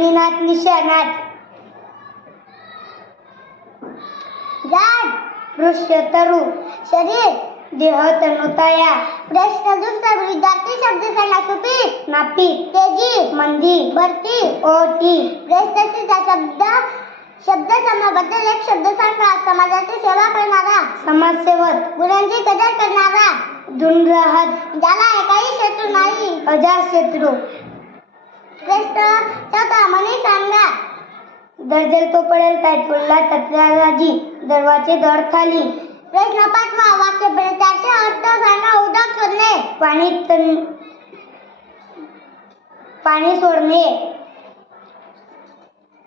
अग्निनाथ निशानाथ झाड वृक्ष तरु शरीर देह तनुताया प्रश्न दुसरा विद्यार्थी शब्द सांगा सुपीक नापिक तेजी मंदी भरती ओटी प्रश्नशीचा शब्द समाबद्दल एक शब्द सांगा समाजाची सेवा करणारा समाजसेवक गुणांची कदर करणारा धुनरहत ज्याला एकाही शत्रू नाही अजातशत्रू प्रश्न चौथा म्हणी सांगा दर्जेल तो पडेल ताटपुल्ला तत्राजी दरवाजे दर खाली प्रश्न पाचवा वाक्य प्रचारचे अर्थ सांगा उदक शोधणे पाणी सोडणे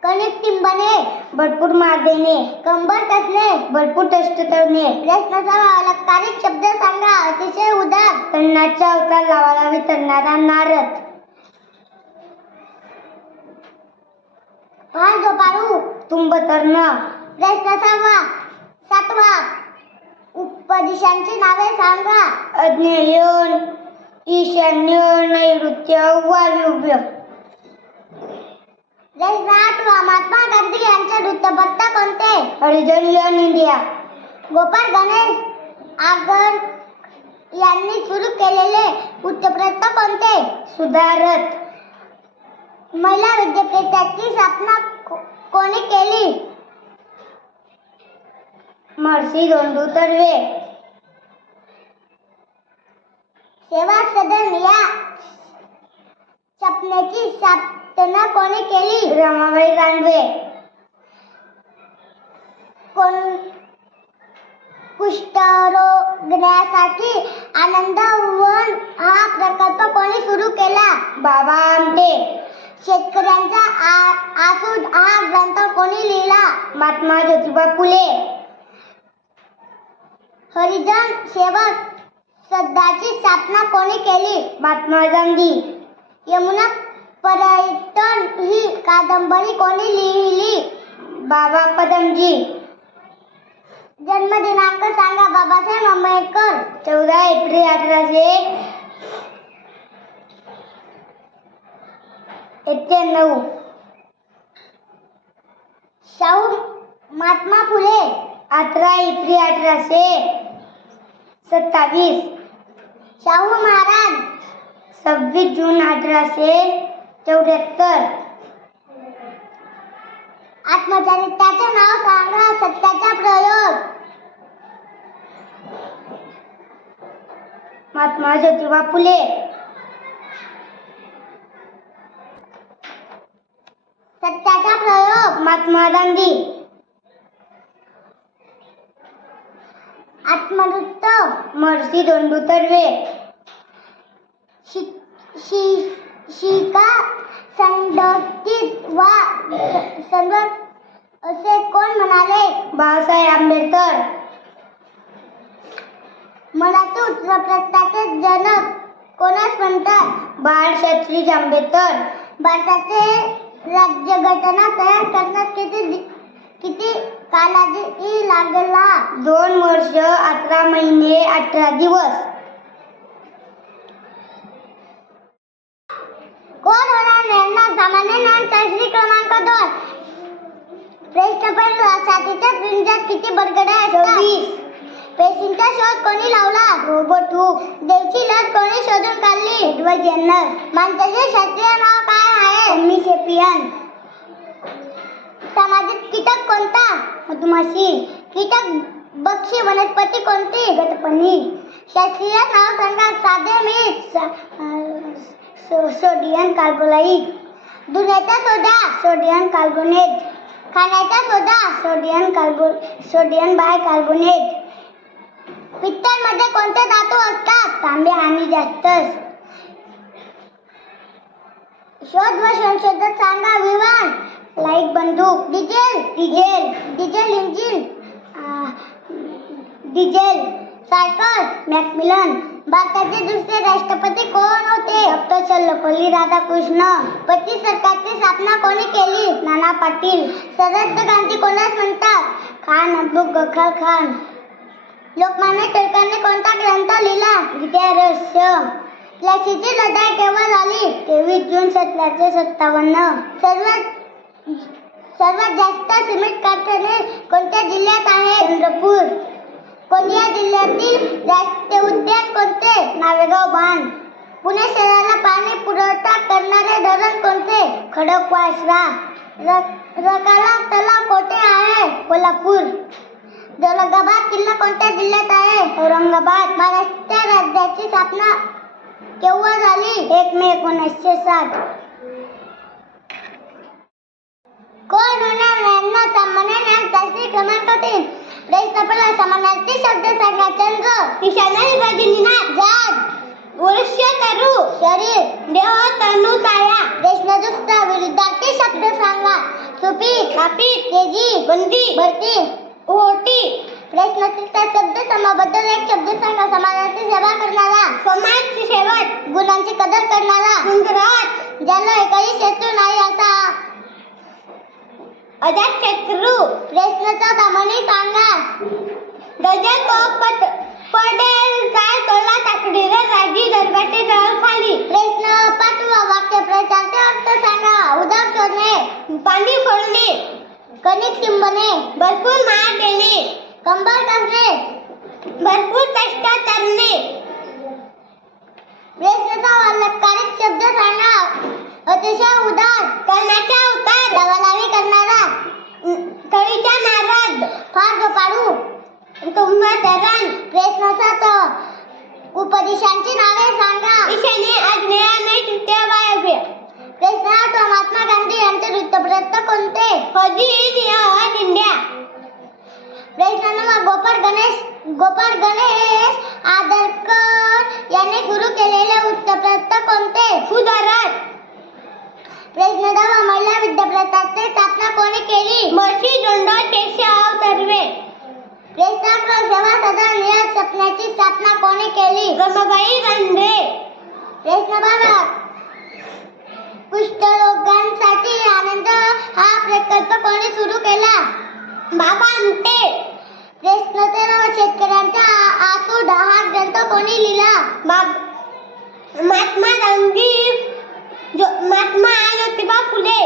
कणिक टिंबणे भरपूर मार देणे कंबर कसणे भरपूर कष्ट करणे प्रश्न सहावा अलंकारिक शब्द सांगा अतिशय उदार तरुणाचा अवतार लावालावी तरणारा नारद फार झोपाळू तुंब तरण प्रश्न सातवा उपदिशांची नावे सांगा आग्नेय ईशान्य नैऋत्य वायव्य प्रश्न आठवा महात्मा गांधी यांचे वृत्तपत्र कोणते हरिजन यन इंडिया गोपाळ गणेश आगर यांनी सुरू केलेले वृत्तपत्र कोणते सुधारत महिला विद्यापीठाची स्थापना कोणी केली महर्षी धोंडू तर्फे सेवा सदन या स्थापनेची स्थापना कोणी केली रमाबाई रानडे कुष्ठरोग्यासाठी आनंद वन हा प्रकल्प कोणी सुरू केला बाबा आमटे शेतकऱ्यांचा आसूड हा ग्रंथ कोणी लिहिला महात्मा ज्योतिबा फुले हरिजन सेवक सदनाची स्थापना कोणी केली महात्मा गांधी यमुना पर्यटन ही कादंबरी कोणी लिहिली बाबा पदमजी जन्मदिनांक सांगा बाबासाहेब आंबेडकर 14 एप्रिल 1891 शाहू महात्मा फुले 18 एप्रिल 1827 शाहू महाराज 26 जून 1874 आत्मचरित्राचे नाव सांगा सत्याचा प्रयोग महात्मा ज्योतिबा फुले सत्याचा प्रयोग महात्मा गांधी आत्मवृत्त महर्षी धोंडू तर्फे शिका संघटित वा सर्व असे कोण म्हणाले बाबासाहेब आंबेडकर मराठी उत्तरप्रदेशाचे जनक कोणास म्हणतात बाळशास्त्री जांभेकर भारताचे राज्यघटना तयार करण्यास किती कालावधी लागला 2 वर्ष 18 महिने 18 दिवस कोण होणार निर्णय सामान्य ज्ञान चाचणी क्रमांक 2 प्रश्न पहिला छातीच्या पिंजऱ्यात किती बडगड्या असतात 24 पेशींचा शोध कोणी लावला रॉबर्ट हुक देवची लस कोणी शोधून काढली एडवर्ड जेन्नर माणसाचे शास्त्रीय नाव काय आहे होमी सेपियन सामाजिक कीटक कोणता मधुमाशी कीटक भक्षी वनस्पती कोणती गतपणी शास्त्रीय नाव सांगा साधे मीठ सोडियम कार्बोनाइड धुण्याचा सोडा सोडियम कार्बोनेट खाण्याचा सोडा सोडियम बायकार्बोनेट पित्तांमध्ये कोणते धातू असतात तांबे आणि जास्त शोध व संशोधन सांगा विमान लाईट बंदूक diesel engine diesel cycle Macmillan भारताचे दुसरे राष्ट्रपती कोण होते डॉक्टर सर्वपल्ली राधाकृष्ण 25 सरकारची स्थापना कोणी केली नाना पाटील सरहद्द गांधी कोणास म्हणतात खान अब्दुल गफार खान लोकमान्य टिळकांनी कोणता ग्रंथ लिहिला गीता रहस्य प्लेसीची लढाई केव्हा झाली? 23 जून 1757. सर्वात जास्त सिमेंट कारखाने कोणत्या जिल्ह्यात आहेत? चंद्रपूर. कोणत्या जिल्ह्यातील राष्ट्रीय उद्यान कोणते? नावेगाव बांध. पुणे शहराला पाणी पुरवठा करणारे धरण कोणते? खडकवासला. रकाला तलाव कोठे आहे? कोल्हापूर. दौलताबाद किल्ला कोणत्या जिल्ह्यात आहे? औरंगाबाद. महाराष्ट्र राज्याची स्थापना केव्हा झाली? 1 मे 1907. कोण होणार 99 सामान्य ज्ञान चाचणी क्रमांक 3? प्रश्न पहिला, समानार्थी शब्द सांगा. चंद्र, ईशान्य रजनीनाथ. जग, वर्ष तरु. शरीर, देह तनु काया. प्रश्न दुसरा, विरुद्धार्थी शब्द सांगा. सुपीक, नापिक. तेजी, बंदी. भरती, ओटी. प्रश्न तिसरा, शब्द समाबद्दल एक शब्द सांगा. समानार्थी सेवा करणारा, समाज सेवक. गुणांची कदर करणारा, गुजरात. ज्याला एकही शत्रू नाही असा. अजातशत्रू. प्रश्न चौथा, म्हणी सांगा. गजल को पडेल काय तोला टाकडी रे राजी दरबाटे जळ खाली. प्रश्न पाचवा, वाक्य प्रचारचे अर्थ सांगा. उदाहरण शोधणे, पाणी फोडणे. कणिक टिंबणे, भरपूर मार देणे. कंबर कसणे. भरपूर कष्ट करणे. प्रश्न सहावा, अलंकारिक शब्द सांगा. अतिशय उदार, कर्णाचा अवतार. लावालावी करणारा, कळीचा नारद. फार झोपाळू. तुम्हा धरण. प्रश्न सात, उपदेशांची नावे सांगा. ईशान्य आग्नेय तृतीय वायव्य. प्रश्न आठ, महात्मा गांधी यांचे वृत्तपत्र कोणते? फौजी इंडिया. प्रश्न नऊ, गोपाळ गणेश आदरकर यांनी सुरू केलेले वृत्तपत्र कोणते? सुधारक. प्रश्न 10, महिला विद्यापीठाची स्थापना कोणी केली? महर्षी धोंडो केशव कर्वे. प्रश्न 11, सेवा सदन या सपनाची स्थापना कोणी केली? रमाबाई रानडे. प्रश्न 12, कुष्ठरोगांसाठी आनंद हा प्रकल्प कोणी सुरू केला? बाबा आमटे. प्रश्न 13, शेतकऱ्यांचा आसूड हा ग्रंथ कोणी लिहिला? महात्मा गांधी. महात्मा ज्योतिबा फुले.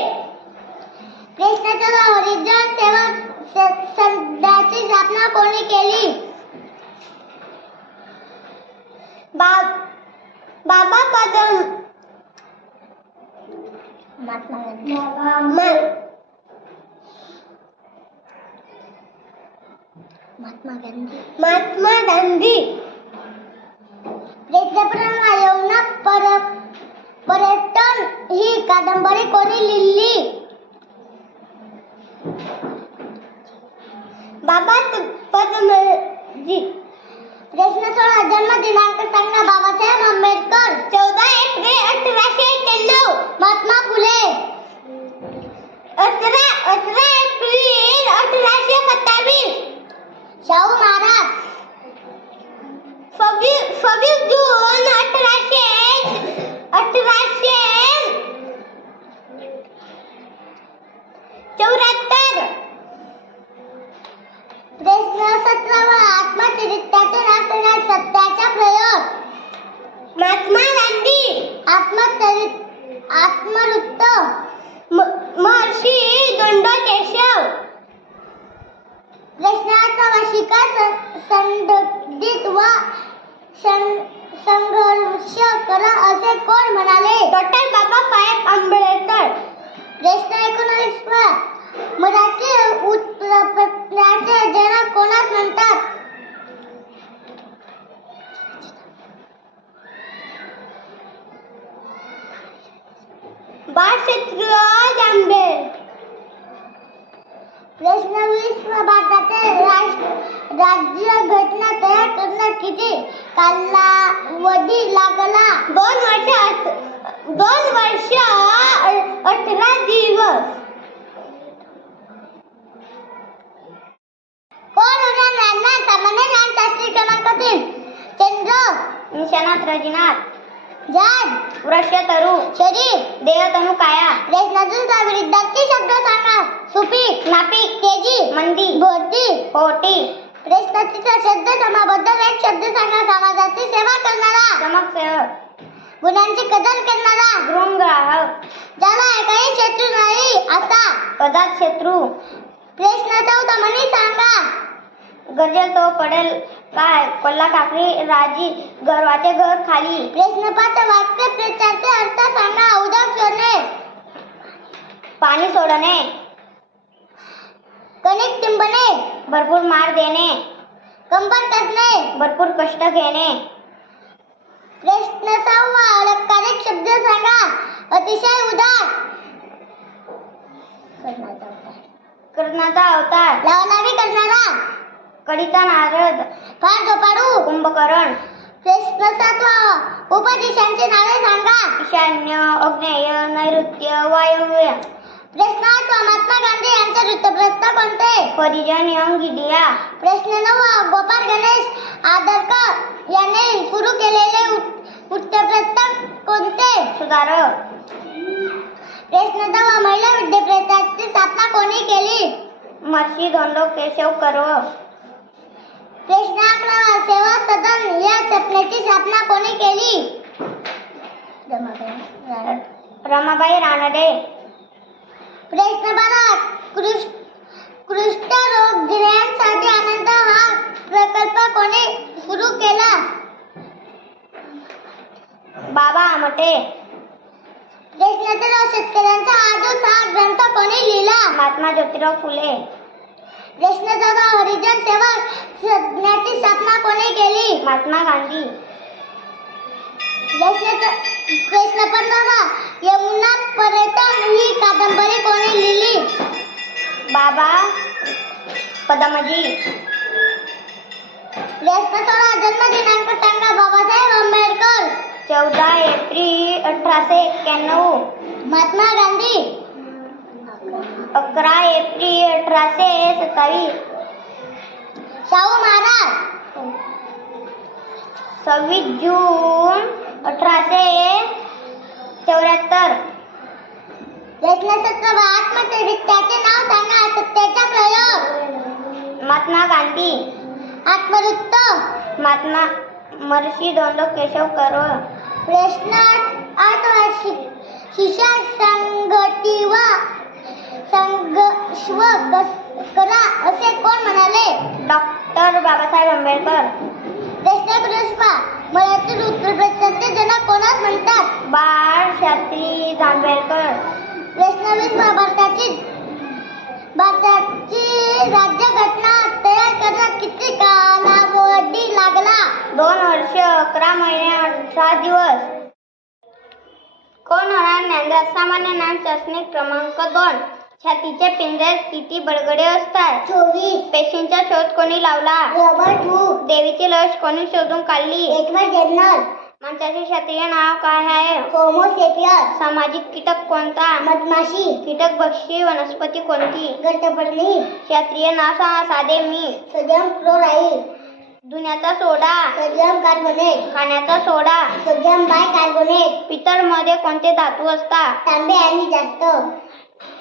प्रश्न 14, हरिजन सेवा संघाची स्थापना कोणी केली? बाबा कदम. महात्मा गांधी. महात्मा गांधी. यमुना पर्यटन ही कादंबरी कोणी लिहिली? बाबा पद्मजी. प्रश्न 16, जन्म दिनांक सांगा. बाबासाहेब आंबेडकर. 14 एप्रिल 1891. महात्मा फुले. 18 एप्रिल 1827. शाहू महाराज. 26 जून 1874. प्रश्न 17, आत्मचरित्राचे नाव सांगा. सत्याचा प्रयोग. महात्मा गांधी. आत्मवृत्त. महर्षी धोंडो केशव. प्रश्न 18, शिकार संघटित व संघर्ष करा असे कोण म्हणाले? डॉक्टर बाबासाहेब आंबेडकर. प्रश्न 19, मराठी उत्पत्तीचे जनक कोणास म्हणतात? बाळशास्त्री जांभेकर. प्रश्न 20, भारताचे राज्य घटना तयार करण्यात किती कालावधी लागला? 2 वर्ष 18 दिवस. कोण होणार सामान्य ज्ञान शास्त्री क्रमांक 3? चंद्र, ईशानाथ रजनीनाथ. जग, वृक्ष तरु. शरीर, देह तनु काया. प्रश्न दुसरा, विरुद्धार्थी शब्द सांगा. सुपीक, नापिक. तेजी, मंदी. भरती, ओटी. प्रश्न तिसरा, शब्द समाबद्दल एक शब्द सांगा. समाजाची सेवा करणारा, समाजसेवक. गुणांची कदर करणारा, ग्राहक, ज्याला एकही शत्रू नाही असा, अजात शत्रू, प्रश्न 14 म्हणी सांगा. गरजेल तो पडेल काय, कोल्हा काकडी राजी, गर्वाचे घर खाली. प्रश्न 5 वाक्य प्रचारचे अर्थ सांगा. उदक सोडणे, पाणी सोडणे, कणिक टिंबणे, भरपूर मार देणे, कंबर कसणे, भरपूर कष्ट घेणे. प्रश्न 6 अलंकारिक शब्द सांगा. अतिशय उदार, कर्णाचा अवतार, लावणारी करणारा, कडीचा नारद, फार झोपाडू, कुंभकर्ण. प्रश्न 7 उपदिशांची नावे सांगा. ईशान्य, आग्नेय, नैऋत्य, वायव्य. प्रश्न 8 महात्मा गांधी यांचे वृत्तपत्र कोणते. परिजन, यंग इंडिया. प्रश्न 9 गोपाळ गणेश आदरकर यांनी सुरू केलेले वृत्तपत्र कोणते. सुधारक. प्रश्न 10 महिला विद्यापीठाची स्थापना कोणी केली. महर्षी धोंडो केशव कर्वे. प्रश्न 11 सेवा सदन या स्थापनेची स्थापना कोणी केली. रमाबाई रानडे. प्रश्न 12 कुष्ठरोगियांसाठी आनंद हा प्रकल्प कोणी सुरू केला. बाबा आमटे. प्रश्न 13 शेतकऱ्यांचा आदर्श हा ग्रंथ कोणी लिहिला. महात्मा ज्योतिराव फुले. प्रश्न 14 हरिजन सेवा सदनाची स्थापना कोणी केली. महात्मा गांधी. प्रश्न 15 यमुना पर्यटन ही कादंबरी कोणी लिहिली. बाबा पदमजी. प्रश्न 16 जन्म दिनांक सांगा. बाबासाहेब आंबेडकर. 14 एप्रिल 1891. महात्मा गांधी. 11 एप्रिल 1827. शाहू महाराज. 26 जून 1874. प्रश्न 17 आत्मचरित्राचे नाव सांगा. सत्याचा प्रयोग. महात्मा गांधी. आत्मवृत्त. महात्मा महर्षी धोंडो केशव कर्वे. प्रश्न 8 शिशा संघटिव संघर्ष करा असे कोण म्हणाले. डॉक्टर बाबासाहेब आंबेडकर. प्रश्न 19 मराठी वृत्तपत्रांचे जनक कोणास म्हणतात. बाळ शास्त्री जांभेडकर. प्रश्न 20 भारताची राज्यघटना तयार करण्यात किती कालावधी लागला. 2 वर्ष 11 महिने 18 दिवस. कोण होणार ज्ञानदास. सामान्य ज्ञान चाचणी क्रमांक 2. छातीच्या पिंजऱ्यात किती बडगडे असतात. 24 पेशींचा शोध कोणी लावला. Robert Hooke. देवीची लस कोणी शोधून काढली. Edward journal. माणसाचे शास्त्रीय नाव काय आहे. Homo sapiens. सामाजिक कीटक कोणता. मधमाशी. कीटकभक्षी वनस्पती कोणती. घटपर्णी. शास्त्रीय नाव सांगा. साधे मीठ. Sodium chloride. धुण्याचा सोडा. Sodium carbonate. खाण्याचा सोडा. Sodium bicarbonate. पितळमध्ये कोणते धातू असतात. तांबे आणि जास्त.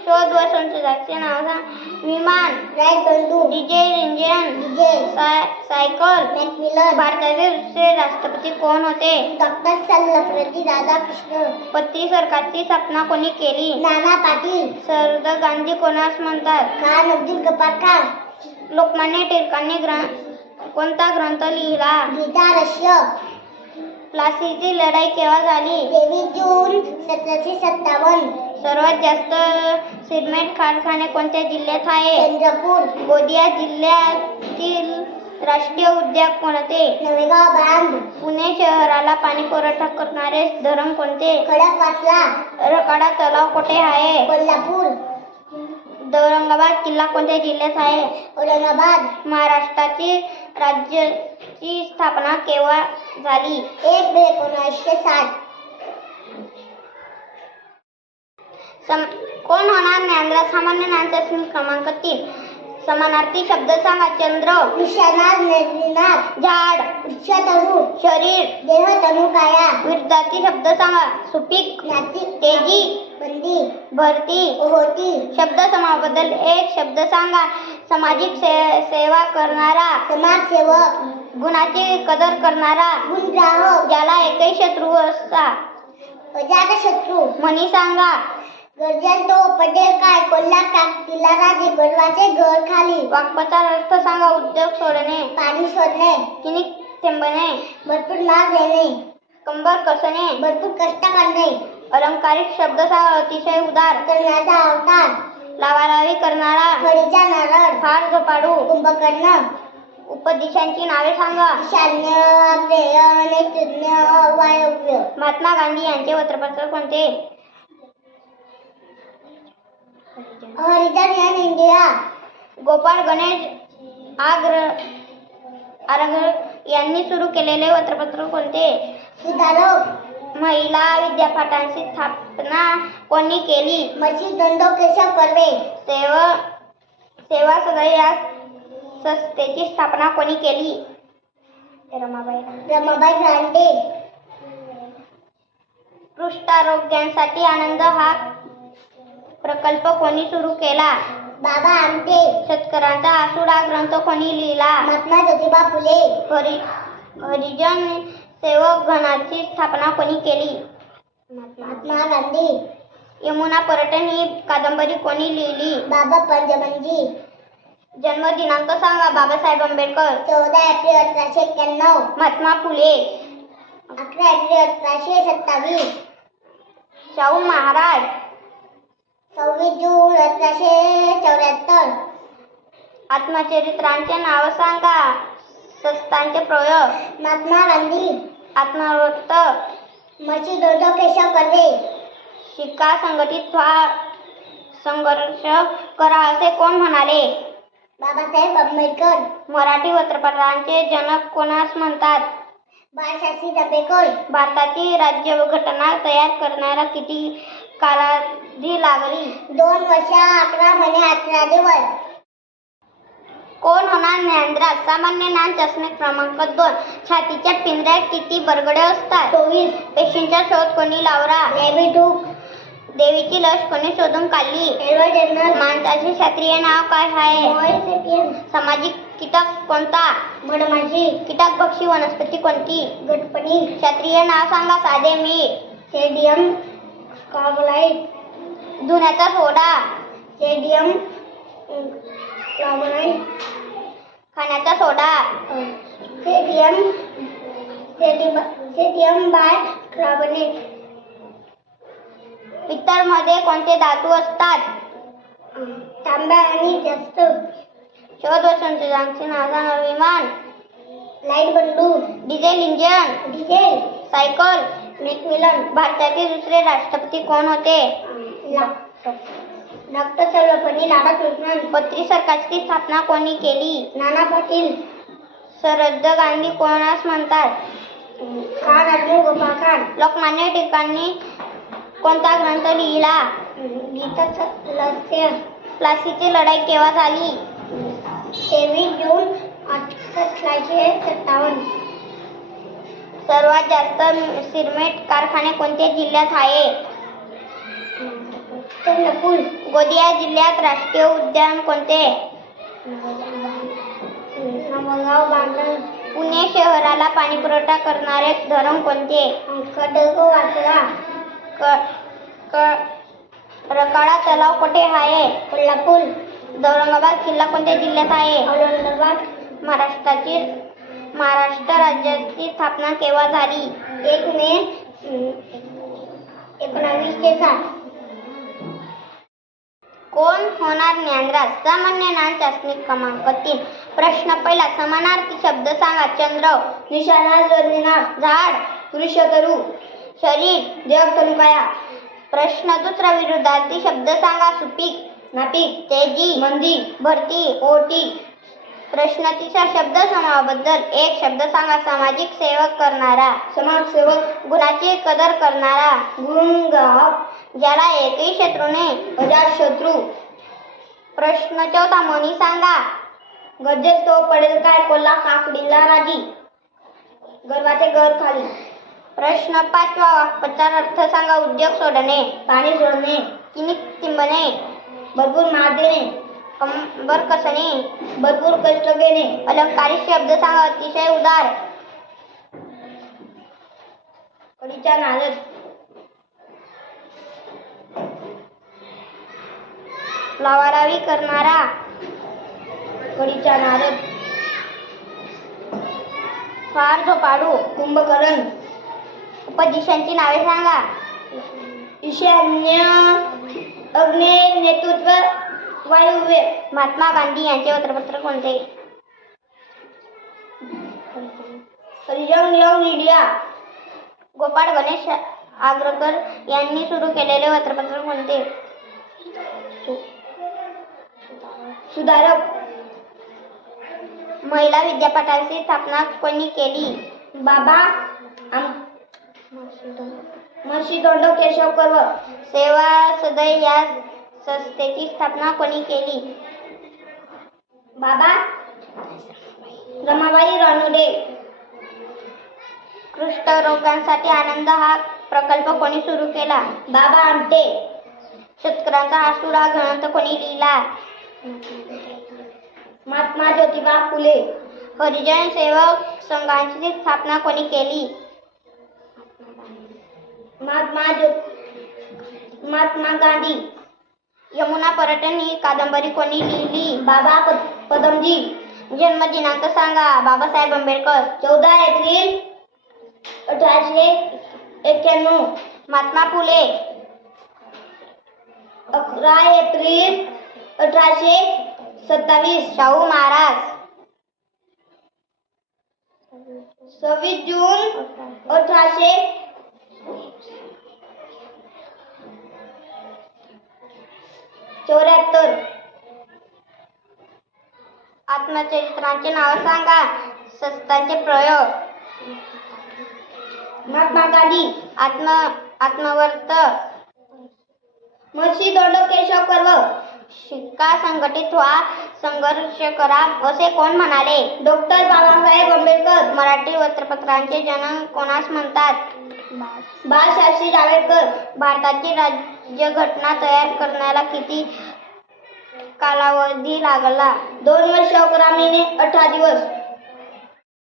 शोध व संशोधकाचे नाव सांग. विमान. राईट बंधू. Diesel engine. Diesel. Cycle. Macmillan. भारताचे दुसरे राष्ट्रपती कोण होते. डॉक्टर सर्वपल्ली राधाकृष्ण. पती सरकारची स्थापना कोणी केली. नाना पाटील. सरदार गांधी कोणास म्हणतात. खान अब्दुल गफ्फार खान. लोकमान्य टिळकांनी कोणता ग्रंथ लिहिला. गीता रश्य. प्लासीची लढाई केव्हा झाली. 23 जून 1757. सर्वात जास्त सिमेंट कारखाने कोणत्या जिल्ह्यात आहे. चंद्रपूर. गोंदिया जिल्ह्यातील राष्ट्रीय उद्यान कोणते. नवेगाव बांध. पुणे शहराला पाणी पुरवठा करणारे धरण कोणते. खडकवासला. रकाडा तलाव कुठे आहे. कोल्हापूर. औरंगाबाद किल्ला कोणत्या जिल्ह्यात आहे. औरंगाबाद. महाराष्ट्राची राज्याची स्थापना केव्हा झाली. 1 मे 1960. कोण होणार ज्ञानदास. सामान्य ज्ञान चाचणी क्रमांक 3. समानार्थी शब्द सांगा. चंद्र. निशानार निर्विणार. झाड. वृक्षतरू. शरीर. देह तनुकाया. विरुद्धार्थी शब्द सांगा. सुपीक. ज्ञाती. तेजी. बंदी. भरती. ओहोटी. शब्द समाबद्दल एक शब्द सांगा. सामाजिक सेवा करणारा. समाजसेवक. गुणाची कदर करणारा गुण ग्राहक ज्याला एकही शत्रू असता अजात शत्रू म्हणी सांगा गरजेल तो पडेल काय कोल्हा काकतीला राजे गर्वाचे घर खाली वाक्प्रचार अर्थ सांगा उद्योग सोडणे पाणी शोधणे किनिक थेंबणे भरपूर मार देणे कंबर कसणे भरपूर कष्ट करणे अलंकारिक शब्द सांगा अतिशय उदार करण्याचा अवतार लावालावी करणारा खडीचा नारळ फार झोपाडू कुंभकर्ण उपदेशांची नावे सांगा ईशान्य अग्नेय नैऋत्य वायव्य महात्मा गांधी यांचे वृत्तपत्र कोणते हरिजन इन इंडिया गोपाळ गणेश आरग यांनी सुरू केलेले वृत्तपत्र कोणते सुधारक महिला विद्यापीठांची स्थापना कोणी केली मशीद दंडो केशव कर्वे सेवा सदय या संस्थेची स्थापना कोणी केली रमाबाई रानडे कुष्ठारोग्यांसाठी आनंद हा प्रकल्प कोणी सुरू केला बाबा आमटे शेतकऱ्यांचा आसूड हा ग्रंथ कोणी लिहिला महात्मा ज्योतिबा फुले हरिजन सेवक गणाची स्थापना कोणी केली महात्मा गांधी यमुना पर्यटन ही कादंबरी कोणी लिहिली बाबा पंजबंजी जन्म दिनांक सांगा बाबासाहेब आंबेडकर 14 एप्रिल 1891 महात्मा फुले 11 एप्रिल 1827 शाहू महाराज 26 जून 1874 आत्मचरित्रांचे नाव सांगा संस्थांचे प्रयोग महात्मा गांधी आत्मवृत्त मशीद दंडो केशव कर्वे शिका संघटित व्हा संघर्ष करा असे कोण म्हणाले बाबासाहेब आंबेडकर मराठी वृत्तपत्रांचे जनक कोणास म्हणतात बाळशास्त्री जांभेकर भारताची राज्यघटना तयार करण्याला किती कालावधी लागली 2 वर्ष 11 महिने 18 दिवस कोण होणार ज्ञानराज सामान्य ज्ञान चाचणी क्रमांक 2 छातीच्या पिंजऱ्यात किती बरगडे असतात 24 पेशींचा शोध कोणी लावला लेवी डूक देवीची लस कोणी शोधून काढली एडवर्ड जनरल माणसाचे शास्त्रीय नाव काय आहे मोएसेपियन सामाजिक कीटक कोणता मधमाशी कीटकभक्षी वनस्पती कोणती गटपणी शास्त्रीय नाव सांगा साधे मीठ सेडियम कार्बोलाइट धुण्याचा सोडा सेडियम कार्बोलाइट खाण्याचा सोडा सेडियम बाय कार्बोनेट पित्तळमध्ये कोणते धातू असतात तांबा आणि जास्त शोध व संशोधनाचे नाव सांगा विमान light Bandu diesel engine diesel cycle Macmillan भारताचे दुसरे राष्ट्रपती कोण होते डॉक्टर सर्वपल्ली राधाकृष्णन पत्री सरकारची स्थापना कोणी केली नाना पाटील सरहद्द गांधी कोणास म्हणतात खान अब्दुल गोपाळ खान लोकमान्य टिळकांनी कोणता ग्रंथ लिहिला गीताचं प्लासीची लढाई केव्हा झाली 23 जून 1857 सर्वात जास्त सिमेंट कारखाने कोणत्या जिल्ह्यात आहे चंद्रपूर गोंदिया जिल्ह्यात राष्ट्रीय उद्यान कोणते नवगाव बांधण पुणे शहराला पाणी पुरवठा करणारे धरण कोणते खडकवासला रकाळा तलाव कुठे आहे कोल्हापूर औरंगाबाद किल्ला कोणत्या जिल्ह्यात आहे औरंगाबाद महाराष्ट्र राज्याची स्थापना केव्हा झाली 1 मे 1907 कोण होणार ज्ञानराज सामान्य ज्ञान चाचणी क्रमांक 3 प्रश्न पहिला समानार्थी शब्द सांगा चंद्र निशाणा जोडणार झाड वृषतरू शरीर देवतनुकाया प्रश्न दुसरा विरुद्धार्थी शब्द सांगा सुपीक नापिक तेजी मंदी भरती ओटी प्रश्न तिसरा शब्द समूहाबद्दल एक शब्द सांगा सामाजिक सेवक करणारा समाजसेवक गुणाची कदर करणारा गुण ग्राहक ज्याला एकही शत्रूने अजात शत्रू प्रश्न चौथा म्हणी सांगा गरजेस तो पडेल काय कोल्हा काकडीला राजी गर्वाचे घर खाली प्रश्न पाचवा वाक्प्रचार अर्थ सांगा उद्योग सोडणे पाणी सोडणे किनिक तिंबणे भरपूर मार देणे कंबर कसणे, भरपूर कष्ट घेणे. अलंकारिक शब्द सांगा, अतिशय उदार. कढीचा नारद, लावारावी करणारा. कढीचा नारद. फार झोपाडू, कुंभकर्ण. उपदिशांची नावे सांगा. ईशान्य, अग्नेय, नेतृत्व, वायुव्य. महात्मा गांधी यांचे वृत्तपत्र कोणते? हरिजन यंग इंडिया. गोपाळ गणेश आगरकर यांनी सुरू केलेले वृत्तपत्र कोणते? सुधारक. महिला विद्यापीठाची स्थापना कोणी केली? बाबा मर्शीतोंड केशव कर्वे. सेवा सदय या संस्थेची स्थापना कोणी केली? बाबा रमाबाई रानडे. कुष्ठरोगांसाठी आनंद हा प्रकल्प कोणी सुरू केला? बाबा आमटे. शेतकऱ्यांचा आसुरा ग्रंथ कोणी लिहिला? महात्मा ज्योतिबा फुले. हरिजन सेवक संघाची स्थापना कोणी केली? महात्मा गांधी. यमुना पर्यटन ही कादंबरी कोणी लिहिली? बाबा पदमजी. जन्म दिनांक सांगा. बाबासाहेब आंबेडकर. 14 एप्रिल 1891. महात्मा फुले. 11 एप्रिल 1827. शाहू महाराज. 26 जून 1874. आत्मचरित्रांचे नाव सांगा. शस्त्रांचे प्रयोग. महात्मा गांधी. आत्मवर्त. मर्शीतोंड केशव कर्वे. शिका, संघटित व्हा, संघर्ष करा असे कोण म्हणाले? डॉक्टर बाबासाहेब आंबेडकर. मराठी वृत्तपत्रांचे जनक कोणास म्हणतात? बाळशास्त्री जांभेकर. भारताची राज्यघटना तयार करण्याला किती कालावधी लागला? 2 वर्ष 11 महिने 18 दिवस.